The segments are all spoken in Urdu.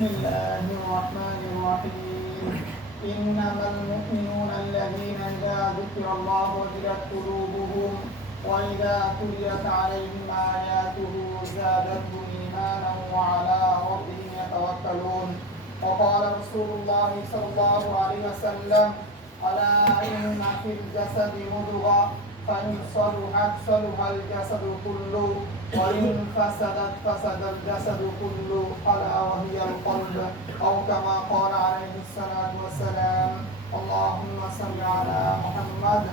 بسم الله الرحمن الرحيم إنما المؤمنون الذين إذا ذكر الله وجلت قلوبهم وإذا تليت عليهم آياته زادتهم إيمانا وعلى ربهم يتوكلون وقال رسول الله صلى الله عليه وسلم ألا إن في الجسد مضغة فإن صلحت صلح الجسد كله وإن فسدت فسد الجسد كله ألا وهي القلب أو كما قال عليه الصلاة والسلام اللهم صل على محمد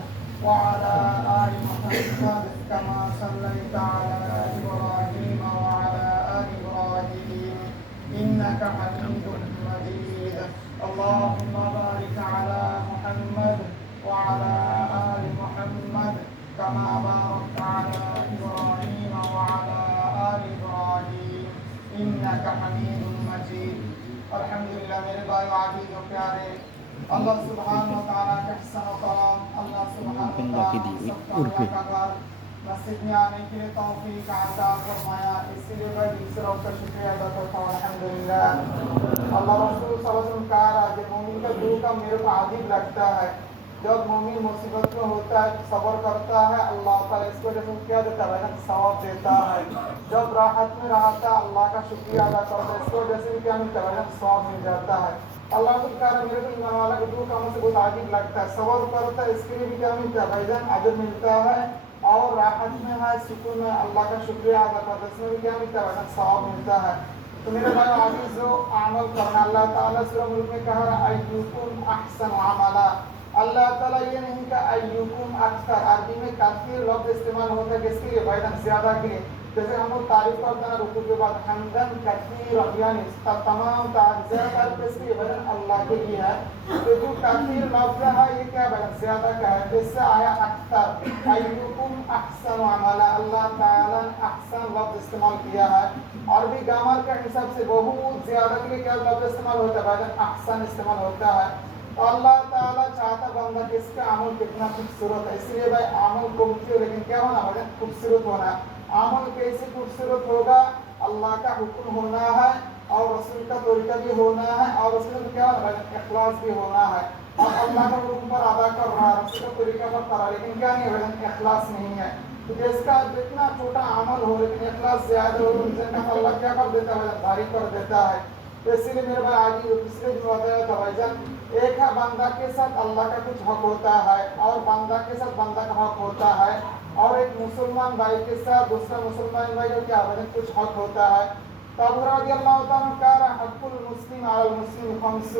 وعلى آل محمد كما صليت على إبراهيم وعلى آل إبراهيم إنك حميد مجيد اللهم بارك على محمد وعلى آل محمد كما باركت على إبراهيم وعلى آل إبراهيم إنك حميد مجيد الحمد لله میرے بھائی عزیز و پیارے اللہ سبحانہ و تعالیٰ کا احسان و کرم اللہ سبحانہ و تعالیٰ سب کا گھر مسجد میں آنے کے لیے توفیق عطا فرمایا اسی لیے میں دوسروں کا شکریہ ادا کرتا ہوں الحمدللہ اللہ رسول صلی اللہ علیہ وسلم کہا رہا کہ مومن کا دل کا میرے کو عجیب لگتا ہے جب مومن مصیبت میں ہوتا ہے صبر کرتا ہے اللہ تعالیٰ اس کو جیسے کیا دیتا ہے ثواب دیتا ہے جب راحت میں رہتا ہے اللہ کا شکریہ ادا کرتا ہے اس کو جیسے بھی کیا ملتا ہے ثواب مل جاتا ہے اللہ کو کہا میرے کو ایمان والا کے دل کا مجھ سے بہت عجیب لگتا ہے صبر کرتا ہے اس کے لیے بھی کیا ملتا ہے بھائی اجر ملتا ہے اور راحت میں ہے سکون میں اللہ کا شکریہ ادا کرتا ہے اس میں بھی کیا ملتا ہے ثواب ملتا ہے تو میرے بھائی عزیز جو عمل کرنا اللہ تعالیٰ سورہ ملک میں کہا رہا ایوکم احسن عملا اللہ تعالیٰ یہ نہیں کہ ایوکم اکثر عربی میں کثیر لفظ استعمال ہوتا ہے کس کے لیے بھائی زیادہ کے لیے جیسے ہم لوگ تعریف کرتے ہیں رکوع کے بعد حمدن کثیر یعنی تمام تعریف کس کے لیے بھائی اللہ کے لیے ہے تو جو کثیر لفظ ہے یہ کیا بھائی زیادہ کا ہے جس سے آیا اکثر ایوکم احسن عملا اللہ تعالیٰ نے احسن لفظ استعمال کیا ہے عربی گرامر کے حساب سے بہت زیادہ کے لیے کیا لفظ استعمال ہوتا ہے بھائی احسن استعمال ہوتا ہے تو اللہ تعالیٰ چاہتا بندہ کہ اس کا عمل کتنا خوبصورت ہے اس لیے بھائی عمل قیمتی ہو لیکن کیا ہونا بھائی خوبصورت ہونا عمل کیسے خوبصورت ہوگا اللہ کا حکم ہونا ہے اور رسول کا طریقہ بھی ہونا ہے اور اس میں کیا ہونا بھائی اخلاص بھی ہونا ہے اور اللہ کا حکم پر ادا کر رہا ہے رسول کا طریقہ پر کرا لیکن کیا نہیں بھائی اخلاص نہیں ہے تو جس کا جتنا چھوٹا عمل ہو لیکن اخلاص زیادہ ہو ان سے اللہ کیا کر دیتا ہے بھاری کر دیتا ہے تو اسی لیے میرے بھائی آگے دوسرے جو بتایا تھا بھائی جان ایک ہے بندہ کے ساتھ اللہ کا کچھ حق ہوتا ہے اور بندہ کے ساتھ بندہ کا حق ہوتا ہے اور ایک مسلمان بھائی کے ساتھ دوسرا مسلمان بھائی کا کیا ہے کچھ حق ہوتا ہے تو ابو رضی اللہ تعالیٰ کہہ رہا حق المسلم علی المسلم خمس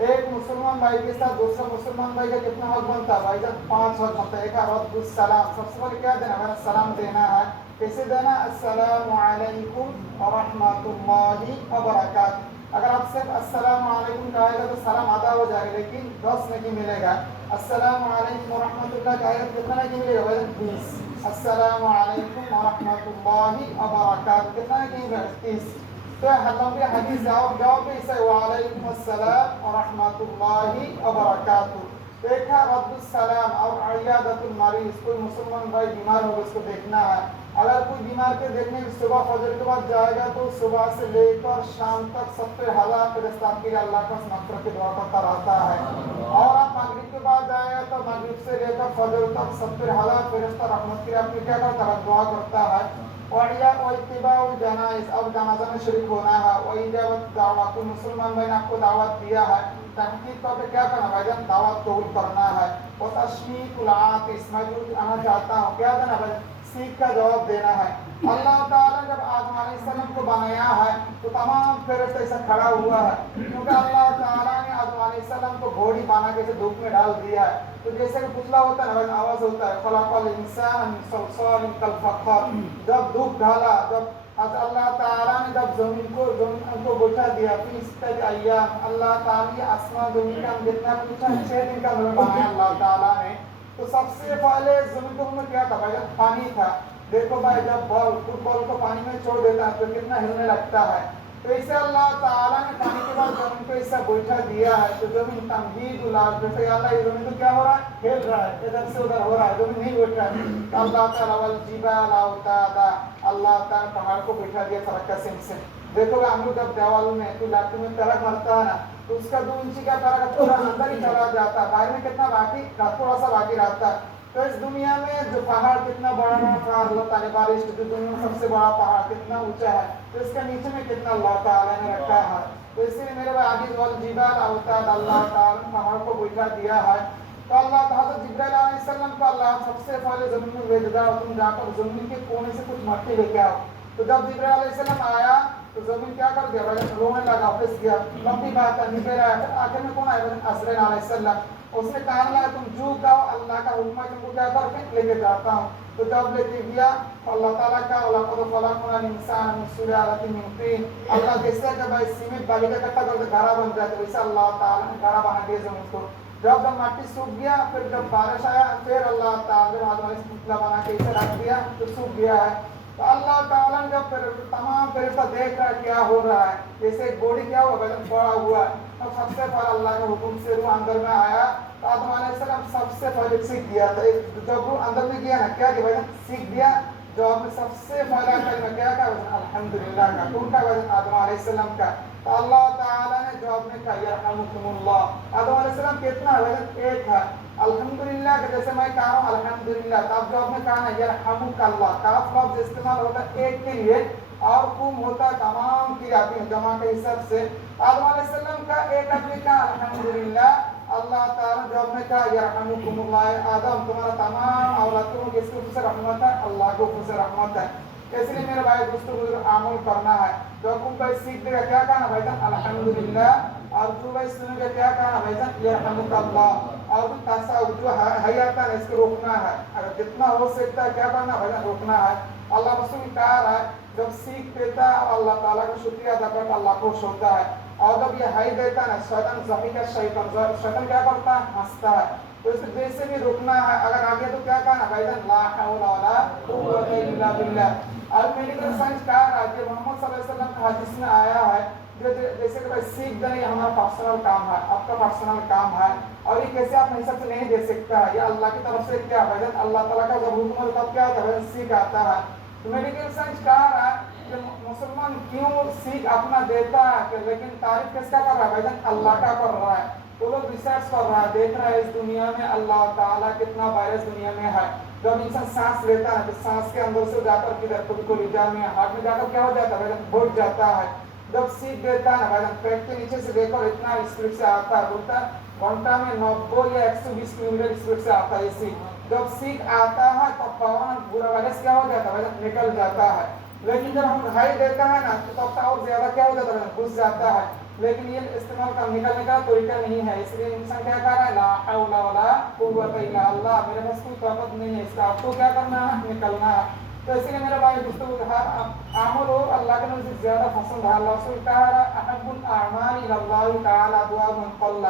ایک مسلمان بھائی کے ساتھ دوسرا مسلمان بھائی کا کتنا حق بنتا ہے بھائی جان 5 حق بنتا ہے ایک ہے رد السلام سب سے پہلے کیا دینا ہے سلام دینا ہے کیسے دینا السلام علیکم ورحمۃ اللہ وبرکاتہ اگر آپ صرف السلام علیکم کہے گا تو سلام ادا ہو جائے گا لیکن 10 نہیں ملے گا السلام علیکم ورحمۃ اللہ کہے گا کتنا نہیں ملے گا 20 السلام علیکم ورحمۃ اللہ وبرکاتہ کتنا نہیں ملے گا 30 تو لمبی حدیث جواب بھی اسے وعلیکم السلام ورحمۃ اللہ وبرکاتہ دیکھا رد السلام اور عیادت المریض کوئی مسلمان بھائی بیمار ہوگا اس کو دیکھنا ہے اگر کوئی بیمار کے دیکھنے کی صبح فجر کے بعد جائے گا تو صبح سے لے کر شام تک سب پہ ہزار فرشتہ کے لیے اللہ کا مغفرت کی دعا کرتا رہتا ہے اور آپ مغرب کے بعد جائے گا تو مغرب سے لے کر فجر تک سب پہ ہزار فرشتہ رحمت کے لیے آپ کیا کرتا ہے دعا کرتا ہے اور یہ اتباع الجنائز اب جنازہ میں شریک ہونا ہے وہی اجابت دعوت کوئی مسلمان بھائی نے آپ کو دعوت دیا ہے تحقیق طور پہ کیا کرنا بھائی جان دعوت قبول کرنا ہے اور تشمیق العاطس میں جو آنا چاہتا ہوں کیا دینا بھائی سیکھ کا جواب دینا ہے اللہ تعالیٰ جب آدم علیہ السلام کو بنایا ہے تو تمام فرشتے ایسا کھڑا ہوا ہے کیونکہ اللہ تعالیٰ نے آدم علیہ السلام کو گھوڑی بنا کے دھوپ میں ڈال دیا ہے تو جیسے کہ پتلا ہوتا ہے نا آواز ہوتا ہے خلق الانسان من صلصال کالفخار جب دھوپ ڈالا جب اللہ تعالیٰ نے جب زمین کو بٹھا دیا پھر اس طرح ایام اللہ تعالیٰ آسمان زمین کا جتنا پوچھا 6 دن کا بنایا اللہ تعالیٰ نے تو سب سے پہلے زمین کو میں کیا تھا بھائی جب پانی تھا دیکھو بھائی جب فٹ بال کو پانی میں چھوڑ دیتا ہے تو کتنا ہلنے لگتا ہے تو اسے اللہ تعالیٰ نے پانی کے بعد زمین کو ایسا بیٹھا دیا ہے تو زمین تمہید الارض جیسے اللہ یہ زمین تو کیا ہو رہا ہے کھیل رہا ہے ادھر سے ادھر ہو رہا ہے زمین نہیں بیٹھ رہا ہے تو اللہ تعالیٰ والجبال اوتادا اللہ تعالیٰ پہاڑ کو بیٹھا دیا فرقہ سے دیکھو گا ہم لوگ جب دیوالوں میں کوئی لاٹھی میں ترک مرتا ہے نا تو اس کا 2 انچی کا ترک پورا اندر ہی چلا جاتا ہے، باہر میں کتنا باقی تھوڑا سا باقی رہتا ہے۔ تو اس دنیا میں جو پہاڑ کتنا بڑا تھا، اللہ تعالیٰ بارش جو دنیا میں سب سے بڑا پہاڑ کتنا اونچا ہے، تو اس کے نیچے میں کتنا اللہ تعالیٰ نے رکھا ہے۔ تو اسی لیے میرے بھائی آگے والجبال اوتاد، اللہ تعالیٰ نے پہاڑ کو بٹھا دیا ہے۔ تو اللہ تعالیٰ جبرائیل علیہ السلام کو اللہ سب سے پہلے زمین میں بھیج دیا، تم جا کر زمین کے کونے سے کچھ مٹی لے کے آؤ۔ تو جب جبرائیل علیہ السلام آیا تو زمین کیا کر دیا، رونے لگا، پھنس گیا، لمبی بات ہے، نکل آیا۔ پھر آخر میں کون آیا، عزرائیل علیہ السلام، اس نے کہا لگا تم جو کہو اللہ کا حکم ہے، تم کو کیا کر کے لے کے جاتا ہوں۔ تو جب لے کے گیا تو اللہ تعالیٰ کا وَلَقَدْ خَلَقْنَا الْإِنسَانَ مِنْ سُلَالَةٍ مِنْ طِينٍ، اللہ جیسے کہ بھائی سیمنٹ بالی کا اکٹھا کر کے گھڑا بن جاتا ہے، ویسے اللہ تعالیٰ نے گھڑا بنا دیا زمین کو۔ جب مٹی سوکھ گیا، پھر جب بارش آیا، پھر اللہ تعالیٰ نے آدم علیہ السلام پتلا بنا کے اسے رکھ دیا تو سوکھ گیا ہے۔ تو اللہ تعالیٰ نے جب پھر تمام فرشتہ دیکھ رہا ہے کیا ہو رہا ہے، جیسے ایک بوڈی کیا ہوا بدن بڑا ہوا ہے، تو سب سے پہلے اللہ کے حکم سے روح اندر میں آیا تو آدم علیہ السلام سب سے پہلے سیکھ گیا تھا۔ جب روح اندر میں گیا نا کیا کہ بدن سیکھ گیا، جو آپ نے سب سے پہلا کلمہ کیا کہا، الحمدللہ کا، کون کا بدن آدم علیہ السلام کا۔ تو اللہ تعالیٰ نے جواب میں کہا یرحمکم اللہ، آدم علیہ السلام کتنا ہے بدن ایک ہے، الحمدللہ کہ جیسے میں کہا رہا ہوں الحمدللہ، تب جواب میں کہا نا یرحمک اللہ، کاف لفظ استعمال ہوتا ہے ایک کے لیے اور قوم ہوتا ہے تمام کی جاتی ہے جمع کے حساب سے۔ آدم علیہ السلام کا ایک آدمی کا الحمدللہ، اللہ تعالیٰ جواب میں کہا یرحمکم اللہ، آدم تمہارا تمام اولادوں کو کس کے اوپر سے رحمت ہے، اللہ کے اوپر سے رحمت ہے۔ اس لیے میرے بھائی دوستوں کو عمل کرنا ہے، جو کوئی بھائی سیکھ دے گا کیا کہنا بھائی جان الحمدللہ، اور جو بھائی سنے گا کیا کہنا بھائی جان یرحمک اللہ، اور جو حیات ہے اس کو روکنا ہے، اگر جتنا ہو سکتا ہے کیا کرنا بھائی جان روکنا ہے۔ اللہ رسول کہا رہا ہے جب سیکھ دیتا ہے اللہ تعالیٰ کا شکریہ ادا کرتا اللہ خوش ہوتا ہے، اور جب یہ ہائی دیتا ہے نا شیطان ضحک شیطان کیا کرتا ہے ہنستا ہے۔ تو اس دیر سے بھی رکنا ہے، اگر آگے تو کیا کہنا بھائی جان لا حول ولا قوت الا باللہ۔ اور میڈیکل سائنس کہا رہا ہے کہ محمد صلی اللہ علیہ وسلم کا حدیث میں آیا ہے جیسے کہ بھائی سیکھ دینا یہ ہمارا پرسنل کام ہے، آپ کا پرسنل کام ہے، اور یہ کیسے آپ نہیں سب سے نہیں دے سکتا ہے، یہ اللہ کی طرف سے کیا بھائی جان اللہ تعالیٰ کا جب حکم تب کیا ہوتا ہے سیکھ آتا ہے۔ تو میڈیکل سائنس کہا رہا ہے کہ مسلمان کیوں سیکھ اپنا دیتا ہے کہ لیکن تعریف کس کا کر رہا ہے بھائی جان اللہ کا کر رہا ہے۔ تو لوگ ریسرچ کر رہا ہے، دیکھ رہا ہے اس دنیا میں اللہ تعالیٰ کتنا وائرس دنیا میں ہے۔ جب انسان سانس لیتا ہے تو سانس کے اندر سے جا کر کدھر خود کو لے جانے ہارٹ میں جا کر کیا ہو جاتا ہے بھائی جان گھٹ جاتا ہے۔ جب سیکھ دیتا ہے نا بھائی جان پیٹ کے نیچے سے دیکھو اتنا اسپیڈ سے آتا ہے، بولتا ہے گھنٹہ میں 90 یا 120 کلومیٹر اسپیڈ سے آتا ہے یہ سیکھ۔ جب سیکھ آتا ہے تو فوراً پورا وائرس کیا ہو جاتا ہے بھائی جان نکل جاتا ہے، لیکن جب ہم ہائی دیتا ہے نا تو تب اور زیادہ کیا ہو جاتا ہے گھس جاتا ہے، لیکن یہ استعمال کا نکلنے کا طریقہ نہیں ہے۔ اس لیے انسان کیا کہہ رہا ہے لا حول ولا قوت الا باللہ، میرے پاس کوئی طاقت نہیں ہے، اس کا آپ کو کیا کرنا ہے نکلنا ہے۔ تو اس لیے میرے بھائی دوستوں ہر عمل ہو اللہ کے نزدیک زیادہ پسند ہے، اللہ رسول کہہ رہا ہے احب الاعمال الی اللہ تعالی دعاء من قل،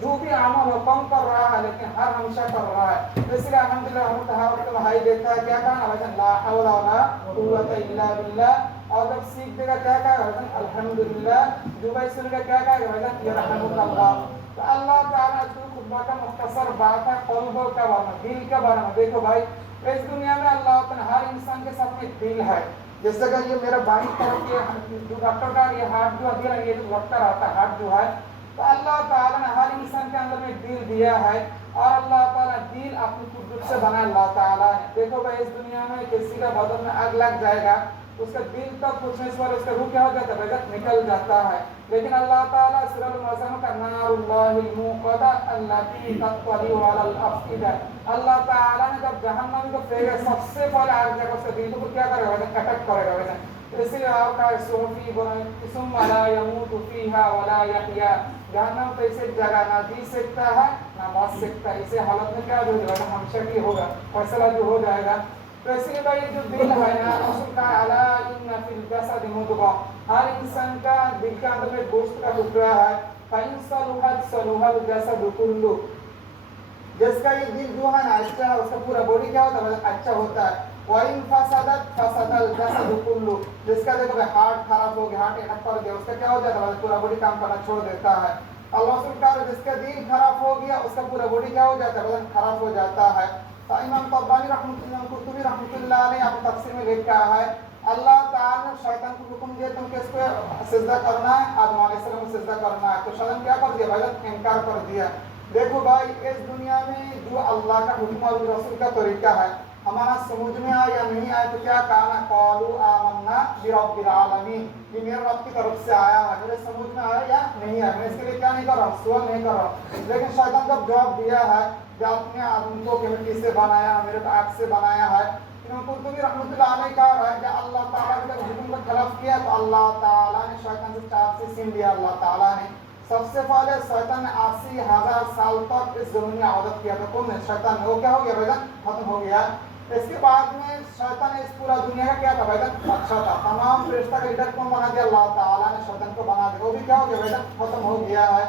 جو بھی عمل ہو کم کر رہا ہے لیکن ہر ہمیشہ کر رہا ہے۔ اس لیے الحمدللہ ہم ہر وقت بھائی دیتا ہے کیا کہنا بھائی لا حول ولا قوت الا باللہ، اور جب سیکھ دے گا کیا کہے گا الحمدللہ، جو بھائی سنے گا کیا کہے گا یرحمک اللہ۔ تو اللہ تعالیٰ جو خطبہ کا مختصر بات ہے قلب کا بارے میں، دل کے بارے میں۔ دیکھو بھائی اس دنیا میں اللہ تعالیٰ ہر انسان کے ساتھ میں دل ہے، جیسے کہ یہ میرا بائیں طرف جو ڈاکٹر کا یہ ہارٹ جو دیا یہ جو ڈاکٹر آتا ہے ہارٹ جو ہے، تو اللہ تعالیٰ نے ہر انسان کے اندر میں دل دیا ہے، اور اللہ تعالیٰ دل اپنی قدرت سے بنا اللہ تعالیٰ نے۔ دیکھو بھائی اس دنیا میں کسی کا بدن میں آگ لگ جائے گا اس کا دل تک پوچھنے سے اس کا روح کیا ہو جاتا ہے نکل جاتا ہے، لیکن اللہ تعالیٰ سورہ المزمل کا نار اللہ الموقدہ التی تطلع علی الافئدہ، اللہ تعالیٰ نے جب جہنم کو پھینکے سب سے پہلے آگ جگہ اس کا دل کو کیا کرے گا اٹیک کرے گا۔ اس لیے آپ کا صوفی ثم لا يموت فيها ولا يحيا، جہنم تو اسے جگہ نہ جی سکتا ہے نہ مر سکتا ہے، اسے حالت میں کیا ہو جائے گا ہمیشہ کی ہوگا فیصلہ جو ہو جائے گا۔ تو اس لیے بھائی جو دل ہے نا رسول کا الا ان فی الجسد مضغہ، ہر انسان کا دل کے اندر میں گوشت کا ٹکڑا ہے، فإن صلحت صلح الجسد كله، جس کا یہ دل جو ہے نا اچھا ہے اس کا پورا باڈی کیا ہوتا ہے اچھا ہوتا ہے، وَإِن فَسَدَتْ فَسَدَ الْجَسَدُ كُلُّهُ، جس کا دیکھو ہارٹ خراب ہو گیا ہارٹ اٹیک کر گیا اس کا کیا ہو جاتا ہے پورا باڈی کام کرنا چھوڑ دیتا ہے۔ اللہ رسول کا جس کا دل خراب ہو گیا اس کا پورا باڈی کیا ہو جاتا ہے بدن خراب ہو جاتا ہے۔ امام طبرانی رحمۃ اللہ قرطبی رحمۃ اللہ علیہ اپنے تفسیر میں لکھا ہے اللہ تعالیٰ نے شیطان کو حکم دیا تم کس کو سجدہ کرنا ہے؟ آدم علیہ السلام کو سجدہ کرنا ہے. تو شیطان کیا کر دیا بھائی؟ انکار کر دیا. دیکھو بھائی اس دنیا میں جو اللہ کا حکم اور رسول کا طریقہ ہے ہمارا سمجھ میں آئے یا نہیں آئے تو کیا کہنا؟ قالوا آمنا برب العالمین، یہ میرے رب کی طرف سے آیا ہے، میرے سمجھ میں آیا یا نہیں آیا، میں اس کے لیے کیا نہیں کر رہا ہوں؟ سوال نہیں کر رہا ہوں. لیکن شیطان جب جواب دیا ہے کہ آپ نے آدم کو مٹی سے بنایا، میرے کو آگ سے بنایا ہے، قرطبی رحمۃ اللہ علیہ کہا رہا ہے کہ اللہ تعالیٰ نے جب حکم کا خلاف کیا تو اللہ تعالیٰ نے شیطان سے چاپ سے سین لیا. اللہ تعالیٰ نے سب سے پہلے شیطان نے 80,000 سال تک اس زمین میں عبادت کیا تھا. کون ہے؟ شیطان نے. وہ کیا ہو گیا بھائی؟ ختم ہو گیا. اس کے بعد میں شیطان نے اس پورا دنیا کا کیا تھا بھائی؟ اچھا تھا. تمام فرشتہ کا لیڈر کون بنا دیا؟ اللہ تعالیٰ نے شیطان کو بنا دیا. وہ بھی کیا ہو گیا بھائی؟ ختم ہو گیا ہے.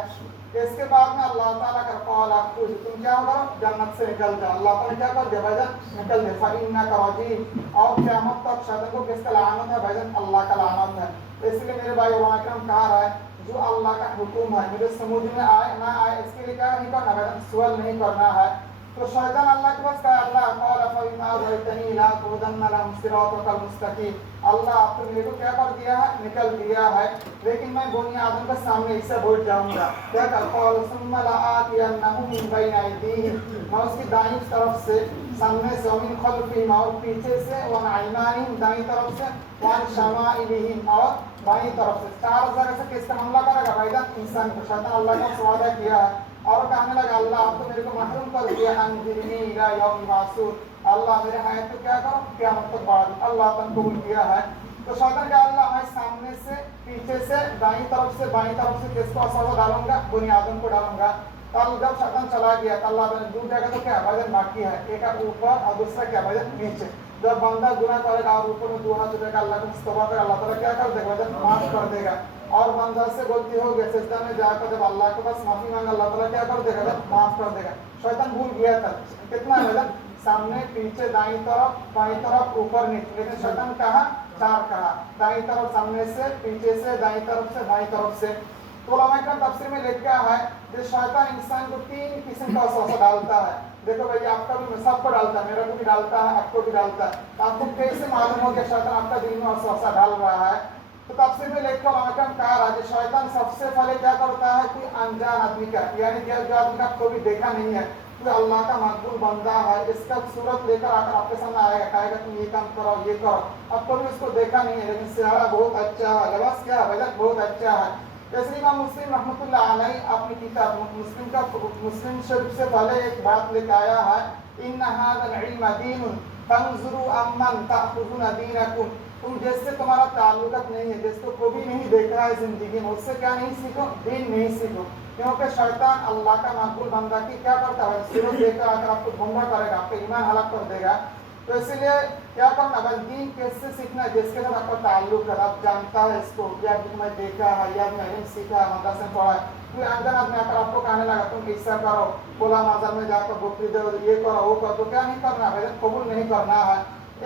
اس کے بعد میں اللہ تعالیٰ کا قول اخرج، تم کیا ہوگا؟ جنت سے نکل جاؤ. اللہ تعالیٰ نے کیا کر دیا بھائی جان؟ نکل دیا. فَإِنَّكَ رَجِيمٌ، اور قیامت تک شیطان کو کس کا لعنت ہے بھائی جان؟ اللہ کا لعنت ہے. اس لیے میرے بھائی علماء کرام کہا رہا ہے جو اللہ کا حکم ہے مجھے سمجھ میں آئے نہ آئے اس کے لیے کیا نہیں کرنا بھائی جان؟ سوال نہیں کرنا ہے. تو شیطان اللہ کے پاس کہا اللہ قال فَإِنَّ أَغْوَيْتَنِي لَأَقْعُدَنَّ لَهُمْ صِرَاطَكَ الْمُسْتَقِيمَ، اللہ آپ نے میرے کو کیا کر دیا ہے؟ نکل دیا ہے، لیکن میں بنی آدم کے سامنے اس سے بیٹھ جاؤں گا. کیا کہا؟ قال ثُمَّ لَآتِيَنَّهُم مِّن بَيْنِ أَيْدِيهِمْ، میں اس کی دائیں طرف سے، سامنے سے، ومن خلفہم، اور پیچھے سے، وعن أَيْمَانِهِمْ، دائیں طرف سے، وعن شمائلہم، اور بائیں طرف سے. 4 جگہ سے کس کا حملہ کرے گا بھائی جان؟ انسان کو. شیطان اللہ کا وعدہ کیا ہے اور کہنے لگا اللہ آپ تو میرے کو محروم کر دیا. انظرنی الی یوم یبعثون، اللہ میرے حیات کو کیا کرو؟ قیامت تک بڑھا دو. اللہ تعالیٰ قبول کیا ہے. تو شیطان کا اللہ میں سامنے سے، پیچھے سے، دائیں طرف سے، بائیں طرف سے کس کو وسوسہ ڈالوں گا؟ بنی آدم کو ڈالوں گا. کل جب شیطان چلا گیا تو اللہ تعالیٰ 2 جگہ تو کیا بھائی باقی ہے، ایک ہے اوپر اور دوسرا کیا بھائی نیچے. جب بندہ گناہ کرے گا اور اوپر میں 2 ہاتھ اٹھے گا اللہ کو توبہ کرے، اللہ تعالیٰ کیا کر دے گا؟ معاف کر دے گا. اور بندہ سے غلطی ہو گیا سجدہ میں جا کر جب اللہ کے پاس معافی مانگا اللہ تعالیٰ کیا کر دے گا؟ معاف کر دے گا. شیطان بھول گیا تھا کتنا ہے بھائی؟ سامنے، پیچھے، دائیں طرف، بائیں طرف، اوپر، نیچے. لیکن شیطان کہا 4 کہا، دائیں طرف سامنے سے، پیچھے سے، دائیں طرف سے، بائیں طرف سے. تو علماء کرام تفسیر میں لکھا ہے کہ شیطان انسان کو 3 قسم کا وسوسہ ڈالتا ہے. دیکھو بھائی آپ کا بھی، سب کو ڈالتا ہے، میرا کو بھی ڈالتا ہے، آپ کو بھی ڈالتا ہے. تو آپ کو کیسے معلوم ہو کہ شیطان آپ کا دل میں وسوسہ ڈال رہا ہے؟ تو تفسیر میں لکھا علماء کہا رہا ہے کہ شیطان سب سے پہلے کیا کرتا ہے؟ کوئی انجان آدمی کا، یعنی جو آدمی کا کوئی دیکھا نہیں ہے، کوئی اللہ کا مقبول بندہ ہے، اس کا صورت لے کر آ کر آپ کے سامنے آئے گا، کہے گا تم یہ کام کرو، یہ کرو. اب کبھی اس کو دیکھا نہیں ہے لیکن چہرہ بہت اچھا ہے، لباس کیا ہے بھائی بہت اچھا ہے. جیسے امام مسلم رحمۃ اللہ علیہ اپنی کتاب مسلم شریف سے پہلے ایک بات لے کے آیا ہے ان هذا العلم دین فانظروا امن تاخذون دینکم، تم جس سے تمہارا تعلقات نہیں ہے، جس کو کبھی نہیں دیکھا ہے زندگی میں، اس سے کیا نہیں سیکھو؟ دین نہیں سیکھو. کیونکہ شیطان اللہ کا مقبول بندہ کی کیا کرتا ہے؟ صرف دیکھ کر اگر آپ کو گمراہ کرے گا، آپ کا ایمان ہلاک کر دے گا. تو اسی لیے کیا کرنا بھائی؟ دین کیس سے سیکھنا ہے؟ جس کے ساتھ آپ کا تعلق ہے، آپ جانتا ہے اس کو، یا میں دیکھا ہے، یا میں علم سیکھا ہے، مدرسے میں پڑھا ہے. کوئی انجان آدمی آ کر آپ کو کہنے لگا تم ایسا کرو، بولا مازار میں جا کر بکری دو، یہ کرو، وہ کرو، تو کیا نہیں کرنا ہے؟ قبول نہیں کرنا ہے.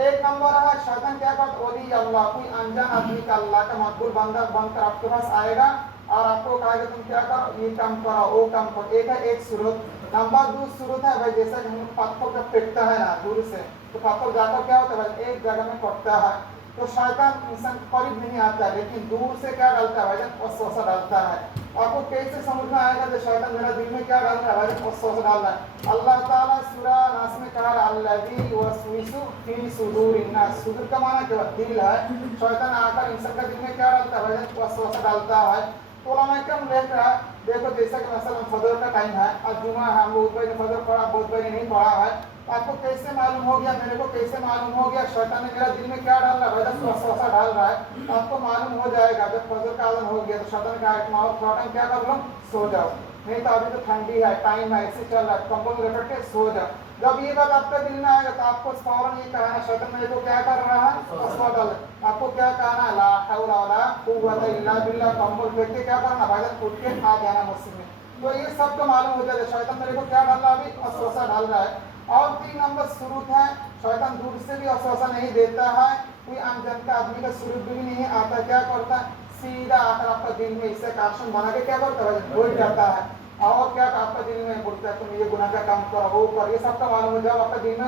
1 نمبر ہے شیطان کیا کرتا؟ ولی اللہ، کوئی انجان آدمی کا اللہ کا مقبول بندہ بن کر آپ کے پاس آئے گا اور آپ کو کہے گا تم کیا کرو؟ یہ کام کرو، وہ کام کرو. ایک ہے ایک صورت. نمبر 2 صورت ہے بھائی جیسا کہ ہم پتھر کا پھینکتا ہے نا دور سے، تو پتھر جا کر کیا ہوتا ہے بھائی؟ ایک جگہ میں پڑتا ہے. تو شیطان انسان قریب نہیں آتا ہے لیکن دور سے کیا ڈالتا ہے بھائی؟ وسوسہ ڈالتا ہے. آپ کو کیسے سمجھ میں آئے گا کہ شیطان میرا دل میں کیا ڈالتا ہے بھائی؟ وسوسہ ڈالتا ہے. اللہ تعالیٰ سورہ ناس میں کہا الذی یوسوس فی صدور الناس، صدور کا معنی کیا؟ دل ہے. شیطان آ کر انسان کا دل میں کیا ڈالتا ہے بھائی؟ وسوسہ ڈالتا ہے. تو علماء کرام دیکھ رہا ہے، دیکھو جیسا کہ مثلا فجر کا ٹائم ہے، اب جمعہ ہے، ہم بہت بھائی نے فجر پڑھا، بہت بھائی نے نہیں پڑھا ہے. آپ کو کیسے معلوم ہو گیا؟ میرے کو کیسے معلوم ہو گیا؟ شیطان نے میرا دل میں کیا ڈال رہا ہے؟ وسوسہ ڈال رہا ہے. آپ کو معلوم ہو جائے گا جب فجر کا اذان ہو گیا تو شیطان کا ایک ماحول فوراً کیا کر لو؟ سو جاؤ. نہیں تو ابھی تو ٹھنڈی ہے، ٹائم ہے، ایسے چل رہا ہے، کمبل لپٹ کے سو جاؤ. جب یہ بات آپ کے دل میں آئے گا تو آپ کو فوراً یہ کہنا ہے شیطان میرے کو کیا کر رہا ہے؟ وسوسہ ڈال. آپ کو کیا کہنا ہے؟ لا حول ولا قوت الا باللہ، کمبل پھینک کے کیا کرنا بھائی؟ اٹھ کے آ جانا مسجد میں. تو یہ سب کو معلوم ہو جائے گا شیطان میرے کو کیا ڈال رہا ہے؟ ابھی وسوسہ ڈال رہا ہے. اور 3 نمبر صورت ہے شیطان دور سے بھی وسوسہ نہیں دیتا ہے، کوئی انجان کا آدمی کا صورت بھی نہیں آتا، کیا کرتا ہے؟ سیدھا آ کر آپ کا دل میں اس سے کاشن بنا کے کیا کرتا ہے؟ بول جاتا ہے. اور کیا آپ کا دل میں بولتا ہے تم یہ گناہ کا کام کرو، وہ کرو. یہ سب کا معلوم ہو جائے آپ کا دل میں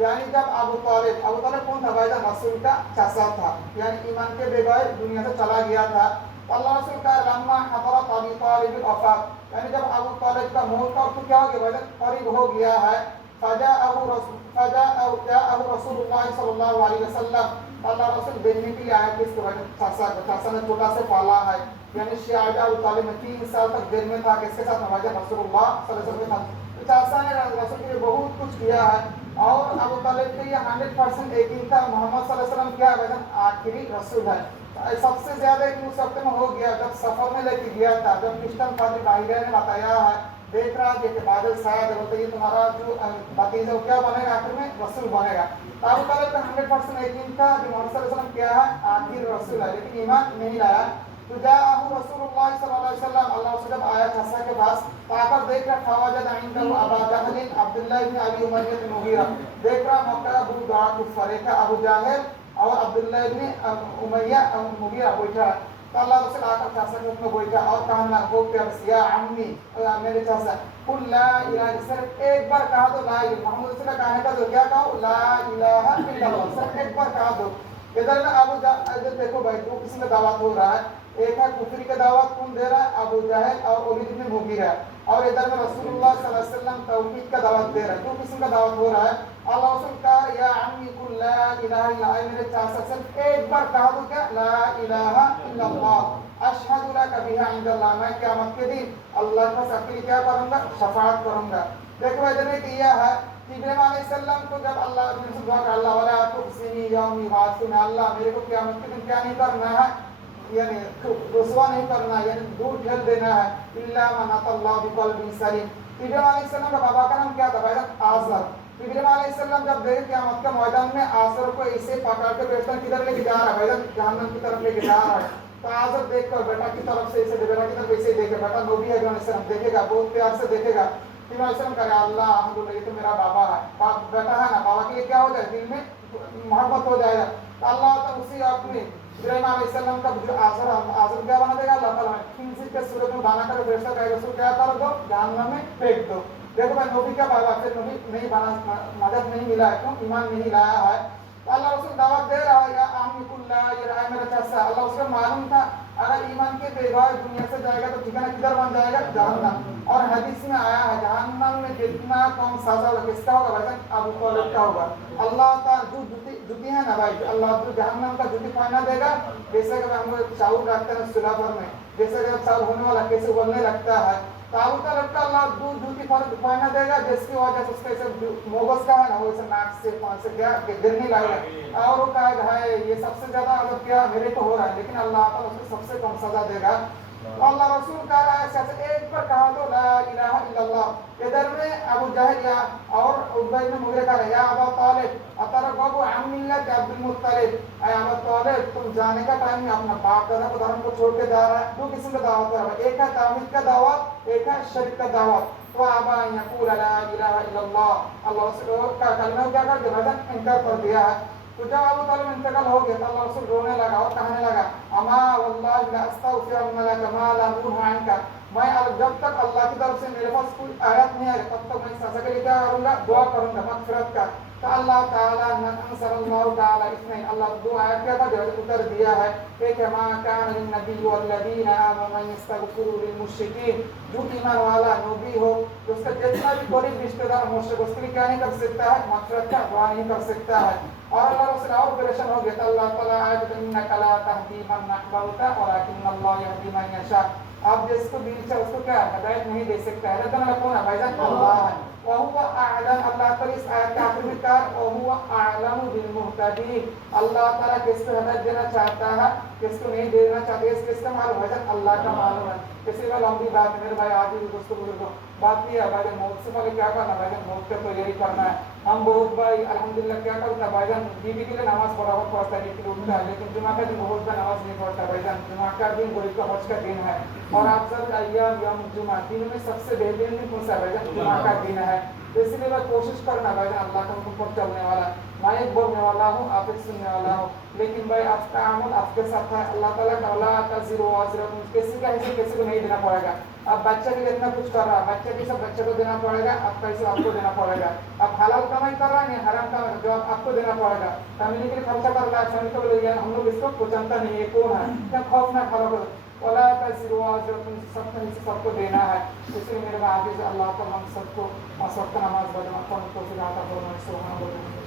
یعنی جب ابو طالب کون تھا بھائی جان؟ رسول کا چچا تھا، یعنی ایمان کے بغیر دنیا سے چلا گیا تھا. تو اللہ رسول کا لما حضرت ابی طالب الوفات، یعنی جب ابو طالب کا موت کا وقت کیا ہو گیا بھائی جان؟ قریب ہو گیا ہے. جاءه رسول اللہ صلی اللہ علیہ وسلم، اللہ رسول دیکھنے کے لیے آیا کس کو؟ چچا نے چھوٹا سے پالا ہے، یعنی شیعہ ابو طالب میں 3 سال تک جیل میں تھا. کس کے ساتھ؟ رسول اللہ صلی اللہ علیہ وسلم کے ساتھ. تو چچا نے رسول کے لیے بہت کچھ کیا ہے. اور ابو طالب کے یہ 100% یقین تھا محمد صلی اللہ علیہ وسلم کیا ہے؟ آخری رسول ہے. سب سے زیادہ یقین اس وقت میں ہو گیا جب سفر میں لے کے گیا تھا، جب کرسچن فادر باہر نے بتایا ہے، دیکھ رہا کہ بادل شاید بولتے یہ تمہارا جو بھتیجا کیا بنے گا؟ آخر میں رسول بنے گا. ابو طالب کا 100% یقین تھا کہ محمد صلی اللہ علیہ وسلم کیا ہے؟ آخری رسول ہے، لیکن ایمان نہیں لایا. تو جاءه رسول اللہ صلی اللہ علیہ وسلم، اللہ سے جب آیا چچا کے پاس تو آ کر دیکھ رہا فوجد عنده ابا جہل عبداللہ بن ابی امیہ بن مغیرہ، دیکھ رہا موقع ابو دعا کفر کا ابو جہل اور عبداللہ بن امیہ مغیرہ بیٹھا. تو اللہ رسول آ کر چچا کے حکم میں بیٹھا اور کہنا ہو کہ یا عمی، میرے چچا، قل لا الہ، صرف ایک بار کہا دو لا الہ. محمد رسول کا کہنے کا جو کیا کہو؟ لا الہ الا اللہ، صرف ایک بار کہا دو. ادھر میں ابو جہل، دیکھو بھائی دو قسم کا دعوت ہو رہا ہے. ایک ہے کفر کا دعوت، کون دے رہا ہے؟ ابو جہل اور ولید بن مغیرہ. اور ادھر میں رسول اللہ صلی اللہ علیہ وسلم توحید کا دعوت دے رہا ہے. دو قسم کا دعوت ہو رہا ہے. اللہ رسول کا یا عمی قل لا الہ الا اللہ، میرے چچا صرف ایک بار کہا دو کیا؟ لا الہ الا اللہ، اشہد لک بہا عند اللہ، میں قیامت کے دن اللہ کے سب کے لیے کیا کروں گا؟ شفاعت کروں گا. دیکھو ادھر میں کیا ہے ابراہیم علیہ السلام کو جب اللہ نے دعا کر اللہ ولا تخزنی یوم یبعثون، اللہ میرے کو قیامت کے دن کیا نہیں کرنا ہے؟ یعنی رسوا نہیں کرنا، یعنی دور ڈھل دینا ہے. الا من اتى الله بقلب سلیم. ابراہیم علیہ السلام کا بابا کا نام کیا تھا بھائی جان؟ آزر. ابراہیم علیہ السلام جب دیکھے قیامت کے میدان میں آزر کو ایسے پکڑ کے بیٹھا، کدھر لے کے جا رہا ہے بھائی جان؟ جہنم کی طرف لے کے جا رہا ہے. تو آزر دیکھ کر بیٹا کی طرف سے ایسے بیٹا کی طرف ایسے دیکھے، بیٹا نبی ہے ابراہیم علیہ السلام دیکھے گا، بہت پیار سے دیکھے گا. ابراہیم علیہ السلام کہے اللہ الحمدللہ یہ تو میرا بابا ہے، بیٹا ہے نا، بابا کے لیے کیا ہو جائے؟ دل میں محبت ہو جائے گا. تو اللہ تعالیٰ اسی اپنے ابراہیم علیہ السلام کا جو آزر کیا بنا دے گا؟ اللہ تعالیٰ خنزیر کے صورت میں بنا کر فرشتہ کہے گا اس کو کیا کر دو؟ جہنم میں پھینک دو. دیکھو بھائی نبی کا بابا پھر نبی نہیں بنا، مدد نہیں ملا ہے، کیوں؟ ایمان نہیں لایا ہے. تو اللہ رسول دعوت دے رہا ہے یا عمی اللہ، یہ رہا ہے میرا چچا. اللہ رسول معلوم تھا اگر ایمان کے بغیر دنیا سے جائے گا تو ٹھکانہ کدھر بن جائے گا؟ جہنم. اور حدیث میں آیا ہے جہنم میں جتنا کم سزا ہوگا کس کا ہوگا بھائی؟ ابو طالب کا ہوگا. اللہ تعالیٰ جو جوتی ہے نا بھائی، اللہ جو جہنم کا جوتی پہنا دے گا، جیسے کہ ہم لوگ چاول رکھتے ہیں چولہا پر میں، جیسے کہ چاول ہونے والا کیسے ابلنے لگتا ہے، تو ابو طالب کا اللہ دو جوتی پہنا دے گا جس کی وجہ سے اس کا ایسے موگس کا ہے نا وہ اسے ناک سے پانچ سے کیا کہ گرنے لگے گا. اور وہ کہے گا ہے یہ سب سے زیادہ عذاب کیا میرے کو ہو رہا ہے، لیکن اللہ تعالیٰ اس کو سب سے کم سزا دے گا. اللہ رسول کہہ رہا ہے صرف ایک پر کہا دو لا الہ الا اللہ. ادھر میں ابو جہل یا اور عتبہ بن مغیرہ کہہ رہا ہے یا ابا طالب اترغب عن ملت عبد المطلب، اے ابا طالب تم جانے کا ٹائم میں اپنا باپ دادا کو دھرم کو چھوڑ کے جا رہا ہے. دو قسم کا دعوت ہے، ایک ہے توحید کا دعوت، ایک ہے شرک کا دعوت. تو ابا ان یقول لا الہ الا اللہ، اللہ رسول کا کلمہ کیا کر دیا؟ انکار کر دیا ہے. تو جب ابو طالب انتقال ہو گیا تو اللہ رسول رونے لگا اور کہنے لگا اما واللہ لا استغفرن لك ما لا انه عنك، میں جب تک اللہ کی طرف سے میرے پاس کوئی آیت نہیں آئے تب تک میں سزا کے لیے کیا کروں گا؟ دعا کروں گا مغفرت کا. تو اللہ تعالیٰ انصر اللہ تعالیٰ اثنین، اللہ دو آیت کیا تھا جو اتر دیا ہے. ایک ما کان للنبی والذین آمنوا ان یستغفروا للمشرکین، جو ایمان والا نبی ہو تو اس کا جتنا بھی قریب رشتہ دار مشرک اس کے لیے کیا نہیں کر سکتا ہے؟ مغفرت کا دعا نہیں کر سکتا ہے. اور اللہ رسول اور پریشان ہو گیا تو اللہ تعالیٰ آیت انک لا تہدی من احببت ولکن اللہ یہدی من یشاء، آپ جس کو دل چاہے اس کو کیا ہدایت نہیں دے سکتا. ہدایت دینے والا کون ہے بھائی جان؟ اللہ ہے. وهو اعلم، اللہ تعالیٰ اس آیت کا آخر میں کہا وهو اعلم بالمهتدین، اللہ تعالیٰ کس کو ہدایت دینا چاہتا ہے کس کو نہیں دینا چاہتا ہے کس کا معلوم ہے؟ اللہ کا معلوم ہے. اسی میں لمبی بات ہے میرے بھائی، آج ہی دوستوں بزرگوں بات یہ ہے بھائی جان موت سے پہلے کیا کرنا بھائی جان؟ موت کا تو یہی کرنا ہے. ہم بہت بھائی الحمدللہ کیا کرتا ہے بھائی جان؟ بیوی کے لیے نماز برابر پڑھتا ہے لیکن اٹھتا ہے، لیکن جمعہ کا دن بہت بڑا نماز نہیں پڑھتا بھائی جان. جمعہ کا دن غریب کا حج کا دن ہے اور آپ سب ایام یوم جمعہ دن میں سب سے بہترین دن کون سا ہے بھائی جان؟ جمعہ کا دن ہے. تو اسی لیے میں کوشش کرنا بھائی جان اللہ کا حکم پر چلنے والا، میں ایک بولنے والا ہوں آپ ایک سننے والا ہوں، لیکن بھائی آپ کا عمل آپ کے ساتھ ہے. اللہ تعالیٰ کا لا تزر وازرۃ، کسی کا حصہ کسی کو نہیں دینا پڑے گا. اب بچہ کے لیے اتنا کچھ کر رہا ہے، بچہ کے سب بچے کو دینا پڑے گا، آپ کا حصہ آپ کو دینا پڑے گا. اب حلال کمائی کر رہا ہے یا حرام کمائی، جواب آپ کو دینا پڑے گا. فیملی کے لیے خرچہ کر رہا ہے، فیملی کو بولے ہم لوگ اس کو جانتا نہیں ہے کون ہے، کیا خوف نہ کھڑا ولا تزر وازرة سب کو سب کو دینا ہے. اس لیے میرے بھائی اللہ تعالیٰ ہم سب کو 5 وقت نماز پڑھنا کو سکھاتا فرمائے. سبحان اللہ.